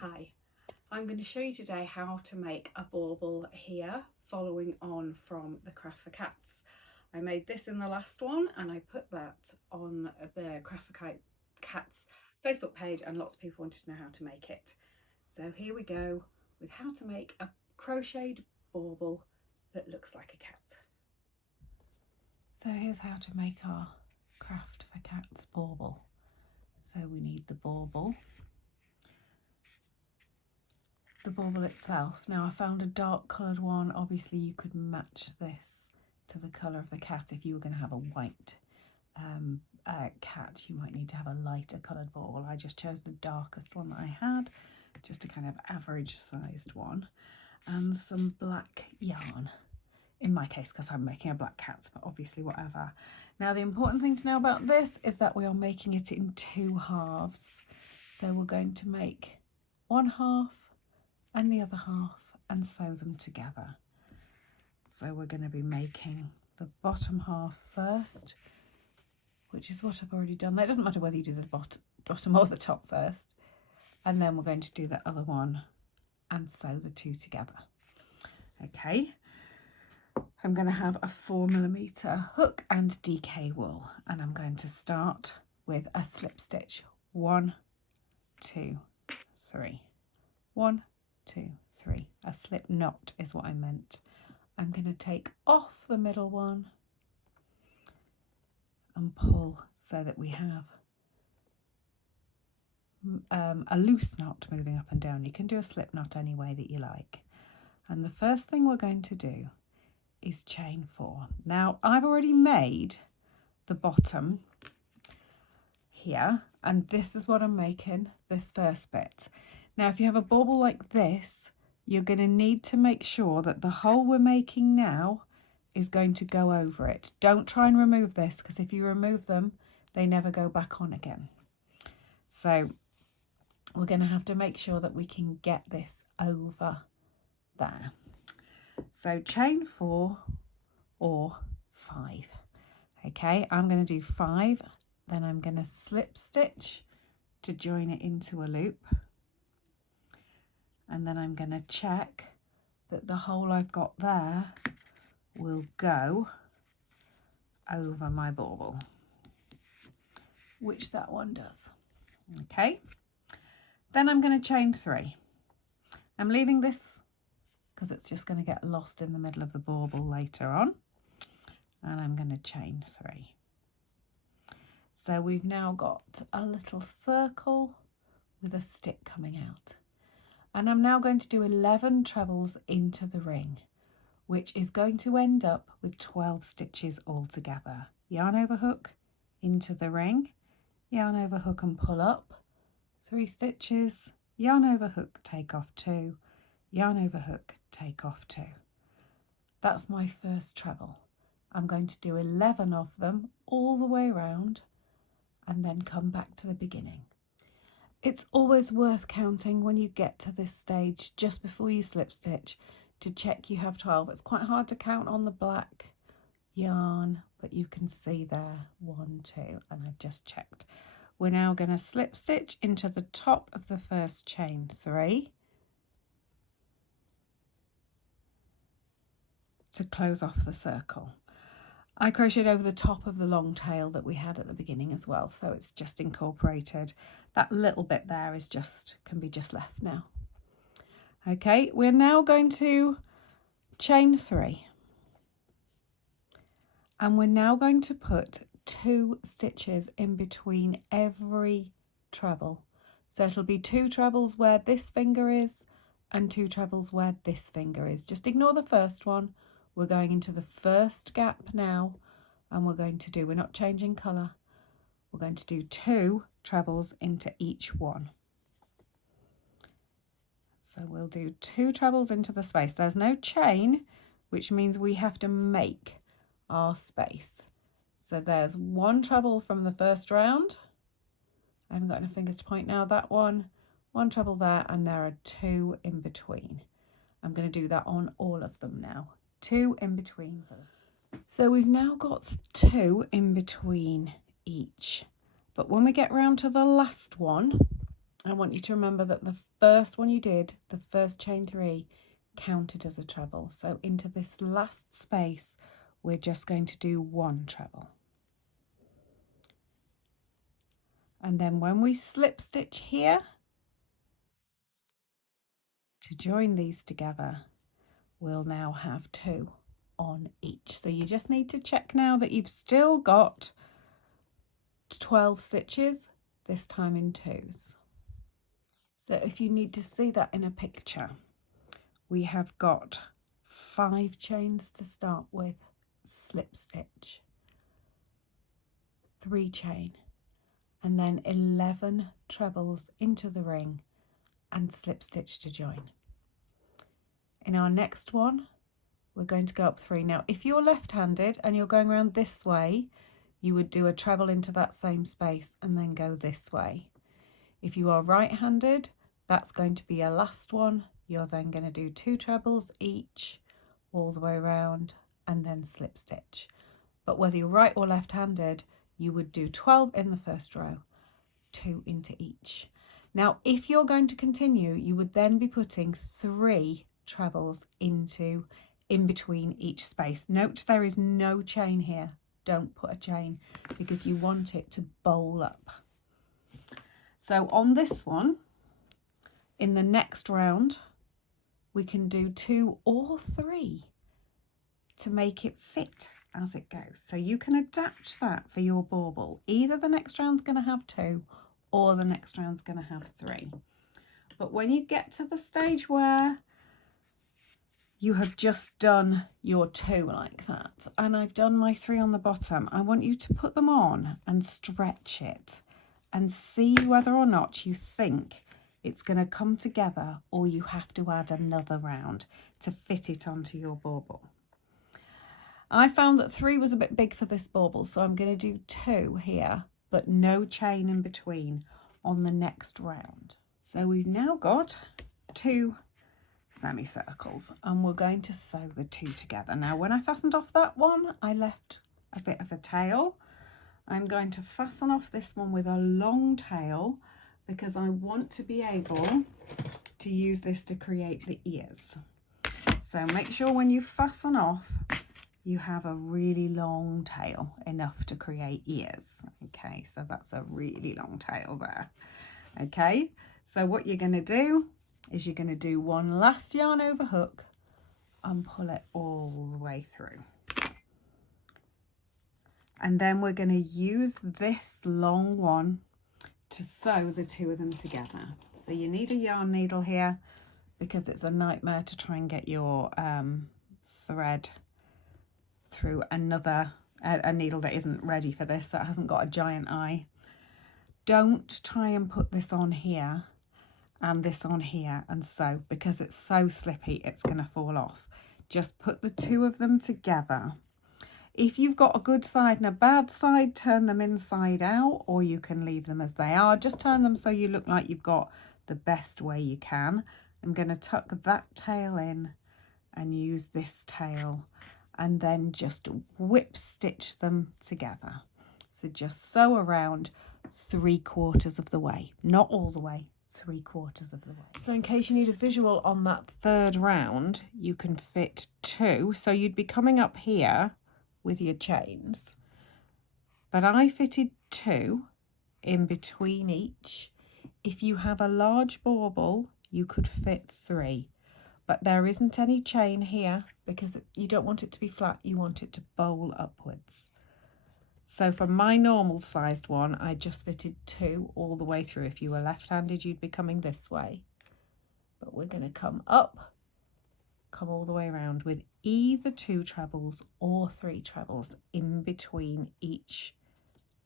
Hi, I'm going to show you today how to make a bauble here, following on from the Craft for Cats. I made this in the last one and I put that on the Craft for Cats Facebook page, and lots of people wanted to know how to make it. So here we go with how to make a crocheted bauble that looks like a cat. So here's how to make our Craft for Cats bauble. So we need the bauble itself. Now I found a dark coloured one. Obviously you could match this to the colour of the cat. If you were going to have a white cat, you might need to have a lighter coloured bauble. I just chose the darkest one that I had, just a kind of average sized one, and some black yarn in my case because I'm making a black cat, but obviously whatever. Now the important thing to know about this is that we are making it in two halves. So we're going to make one half and the other half and sew them together. So we're going to be making the bottom half first, which is what I've already done. It doesn't matter whether you do the bottom or the top first. And then we're going to do the other one and sew the two together. Okay, I'm going to have a 4mm hook and DK wool, and I'm going to start with a slip stitch. 1, 2, 3. 1, 2, 3. A slip knot is what I meant. I'm going to take off the middle one and pull so that we have a loose knot moving up and down. You can do a slip knot any way that you like. And the first thing we're going to do is chain 4. Now I've already made the bottom here, and this is what I'm making, this first bit. Now if you have a bauble like this, you're going to need to make sure that the hole we're making now is going to go over it. Don't try and remove this, because if you remove them, they never go back on again. So we're going to have to make sure that we can get this over there. So chain 4 or 5. Okay, I'm going to do 5, then I'm going to slip stitch to join it into a loop, and then I'm going to check that the hole I've got there will go over my bauble, which that one does. Okay, then I'm going to chain 3. I'm leaving this because it's just going to get lost in the middle of the bauble later on, and I'm going to chain 3. So we've now got a little circle with a stick coming out, and I'm now going to do 11 trebles into the ring, which is going to end up with 12 stitches altogether. Yarn over hook into the ring, yarn over hook and pull up 3 stitches, yarn over hook, take off 2, yarn over hook, take off 2. That's my first treble. I'm going to do 11 of them all the way around and then come back to the beginning. It's always worth counting when you get to this stage just before you slip stitch to check you have 12. It's quite hard to count on the black yarn, but you can see there 1, 2, and I've just checked. We're now going to slip stitch into the top of the first chain 3 to close off the circle. I crocheted over the top of the long tail that we had at the beginning as well, so it's just incorporated. That little bit there is can be just left now. Okay, we're now going to chain 3, and we're now going to put 2 stitches in between every treble. So it'll be 2 trebles where this finger is and 2 trebles where this finger is. Just ignore the first one. We're going into the first gap now, and we're not changing colour. We're going to do 2 trebles into each one. So we'll do 2 trebles into the space. There's no chain, which means we have to make our space. So there's 1 treble from the first round. I haven't got enough fingers to point now. That one treble there, and there are 2 in between. I'm going to do that on all of them now. 2 in between. So we've now got 2 in between each, but when we get round to the last one, I want you to remember that the first one you did, the first chain 3, counted as a treble. So into this last space, we're just going to do 1 treble. And then when we slip stitch here to join these together, we'll now have 2 on each. So you just need to check now that you've still got 12 stitches, this time in 2s. So if you need to see that in a picture, we have got 5 chains to start with, slip stitch, 3 chain, and then 11 trebles into the ring and slip stitch to join. In our next one, we're going to go up 3. Now, if you're left-handed and you're going around this way, you would do a treble into that same space and then go this way. If you are right-handed, that's going to be your last one. You're then going to do 2 trebles each all the way around and then slip stitch. But whether you're right or left-handed, you would do 12 in the first row, 2 into each. Now, if you're going to continue, you would then be putting 3 trebles in between each space. Note there is no chain here. Don't put a chain because you want it to bowl up. So on this one, in the next round, we can do 2 or 3 to make it fit as it goes. So you can adapt that for your bauble. Either the next round's going to have 2 or the next round's going to have 3. But when you get to the stage where you have just done your 2 like that, and I've done my 3 on the bottom, I want you to put them on and stretch it and see whether or not you think it's going to come together or you have to add another round to fit it onto your bauble. I found that 3 was a bit big for this bauble, so I'm going to do 2 here, but no chain in between on the next round. So we've now got 2 semicircles and we're going to sew the 2 together. Now when I fastened off that one, I left a bit of a tail. I'm going to fasten off this one with a long tail because I want to be able to use this to create the ears. So make sure when you fasten off, you have a really long tail, enough to create ears. Okay, so that's a really long tail there. Okay, so what you're going to do is you're going to do one last yarn over hook and pull it all the way through. And then we're going to use this long one to sew the 2 of them together. So you need a yarn needle here because it's a nightmare to try and get your thread through a needle that isn't ready for this, that hasn't got a giant eye. Don't try and put this on here and this on here and sew, because it's so slippy it's going to fall off. Just put the 2 of them together. If you've got a good side and a bad side, turn them inside out, or you can leave them as they are. Just turn them so you look like you've got the best way you can. I'm going to tuck that tail in and use this tail and then just whip stitch them together. So just sew around 3/4 of the way, not all the way, 3/4 of the way. So in case you need a visual on that 3rd round, you can fit 2. So you'd be coming up here with your chains, but I fitted 2 in between each. If you have a large bauble, you could fit 3, but there isn't any chain here because you don't want it to be flat, you want it to bowl upwards. So for my normal sized one, I just fitted 2 all the way through. If you were left-handed, you'd be coming this way, but we're going to come up, come all the way around with either 2 trebles or 3 trebles in between each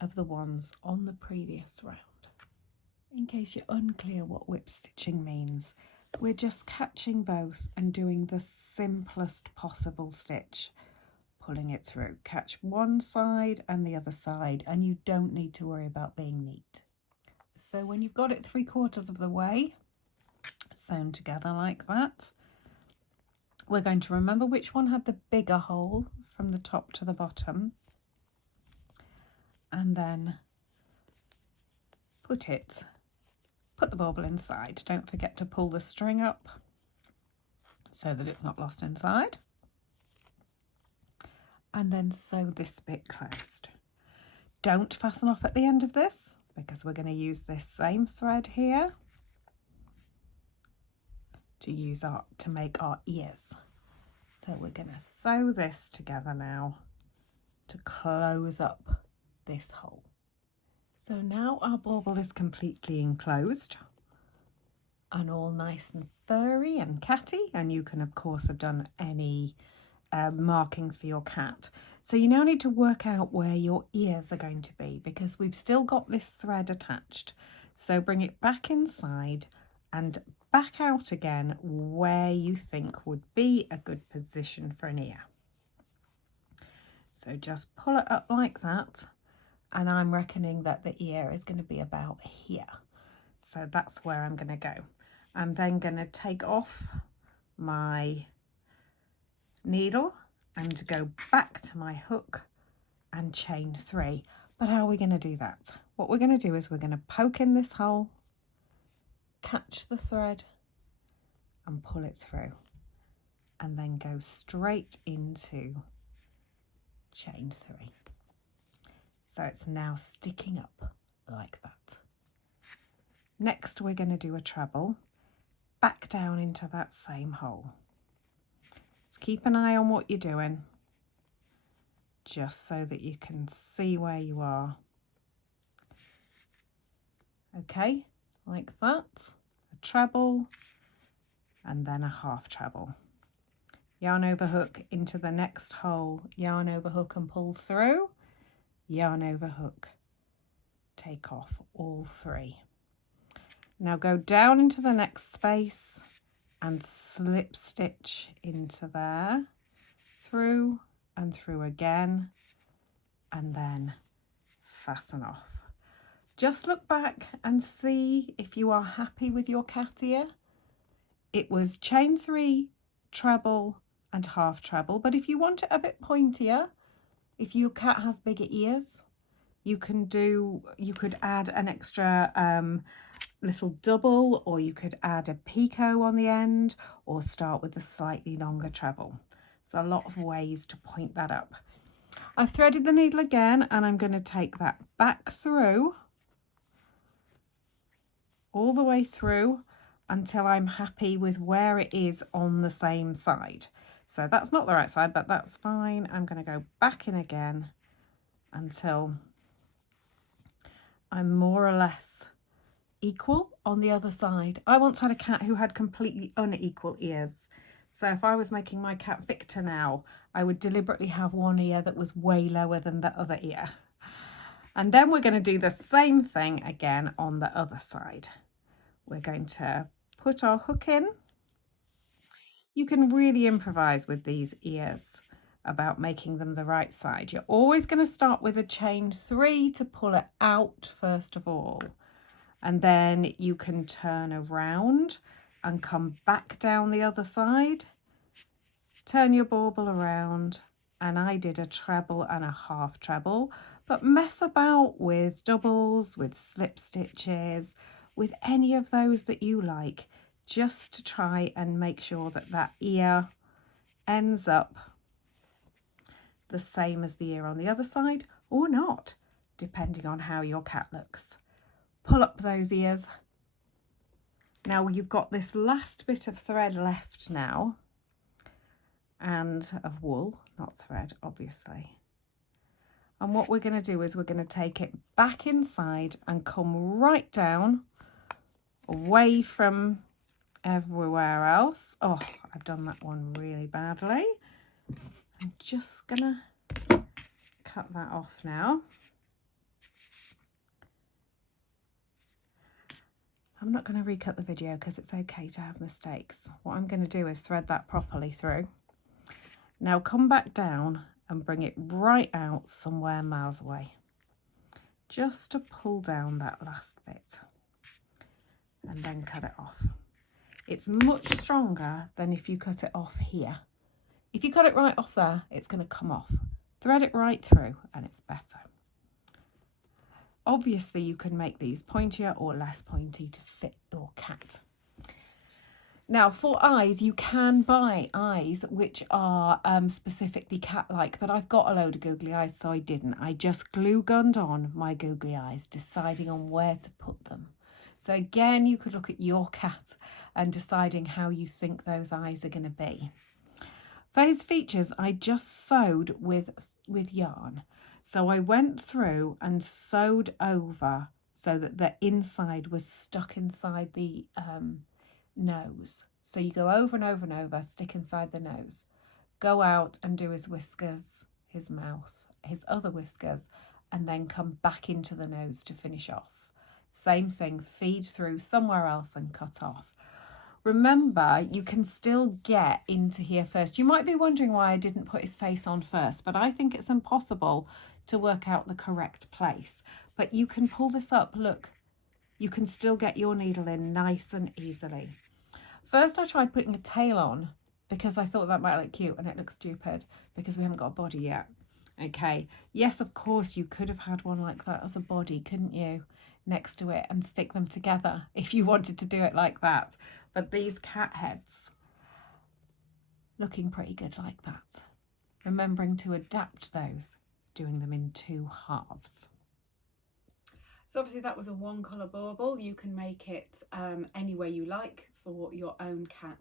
of the ones on the previous round. In case you're unclear what whip stitching means, we're just catching both and doing the simplest possible stitch, pulling it through. Catch one side and the other side, and you don't need to worry about being neat. So when you've got it 3/4 of the way sewn together like that, we're going to remember which one had the bigger hole from the top to the bottom, and then put the bauble inside. Don't forget to pull the string up so that it's not lost inside. And then sew this bit closed. Don't fasten off at the end of this because we're going to use this same thread here to make our ears. So we're going to sew this together now to close up this hole. So now our bauble is completely enclosed and all nice and furry and catty, and you can of course have done any markings for your cat. So you now need to work out where your ears are going to be because we've still got this thread attached. So bring it back inside and back out again where you think would be a good position for an ear. So just pull it up like that, and I'm reckoning that the ear is going to be about here. So that's where I'm going to go. I'm then going to take off my needle and go back to my hook and chain 3. But how are we going to do that? What we're going to do is we're going to poke in this hole, catch the thread and pull it through, and then go straight into chain 3. So it's now sticking up like that. Next we're going to do a treble back down into that same hole. Just keep an eye on what you're doing, just so that you can see where you are. Okay, like that, a treble and then a half treble. Yarn over hook into the next hole, yarn over hook and pull through, yarn over hook, take off all 3. Now go down into the next space and slip stitch into there, through and through again, and then fasten off. Just look back and see if you are happy with your cat ear. It was chain 3, treble and half treble, but if you want it a bit pointier, if your cat has bigger ears, you could add an extra little double, or you could add a picot on the end, or start with a slightly longer treble. So a lot of ways to point that up. I've threaded the needle again, and I'm going to take that back through, all the way through, until I'm happy with where it is on the same side. So that's not the right side, but that's fine. I'm going to go back in again until I'm more or less equal on the other side. I once had a cat who had completely unequal ears. So if I was making my cat Victor now, I would deliberately have one ear that was way lower than the other ear. And then we're going to do the same thing again on the other side. We're going to put our hook in. You can really improvise with these ears about making them the right side. You're always going to start with a chain 3 to pull it out first of all, and then you can turn around and come back down the other side, turn your bauble around, and I did a treble and a half treble, but mess about with doubles, with slip stitches, with any of those that you like, just to try and make sure that that ear ends up the same as the ear on the other side, or not, depending on how your cat looks. Pull up those ears. Now you've got this last bit of thread left now, and of wool, not thread, obviously. And what we're going to do is we're going to take it back inside and come right down, away from everywhere else. Oh, I've done that one really badly. I'm just gonna cut that off now. I'm not going to recut the video because it's okay to have mistakes. What I'm going to do is thread that properly through. Now come back down and bring it right out somewhere miles away, just to pull down that last bit, and then cut it off. It's much stronger than if you cut it off here. If you cut it right off there, it's going to come off. Thread it right through and it's better. Obviously you can make these pointier or less pointy to fit your cat. Now for eyes, you can buy eyes which are specifically cat-like, but I've got a load of googly eyes, so I didn't. I just glue gunned on my googly eyes, deciding on where to put them. So again, you could look at your cat and deciding how you think those eyes are going to be. For his features, I just sewed with yarn. So I went through and sewed over so that the inside was stuck inside the nose. So you go over and over and over, stick inside the nose, go out and do his whiskers, his mouth, his other whiskers, and then come back into the nose to finish off. Same thing, feed through somewhere else and cut off. Remember, you can still get into here first. You might be wondering why I didn't put his face on first, but I think it's impossible to work out the correct place. But you can pull this up, look, you can still get your needle in nice and easily. First I tried putting a tail on because I thought that might look cute, and it looks stupid because we haven't got a body yet. Okay, yes, of course you could have had one like that as a body, couldn't you, next to it, and stick them together if you wanted to do it like that. But these cat heads looking pretty good like that. Remembering to adapt those, doing them in 2 halves. So obviously that was a 1 colour bauble. You can make it any way you like for your own cat.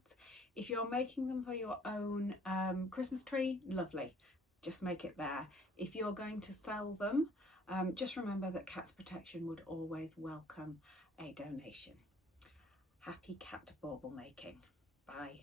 If you're making them for your own Christmas tree, lovely, just make it there. If you're going to sell them, just remember that Cats Protection would always welcome a donation. Happy cat bauble making. Bye.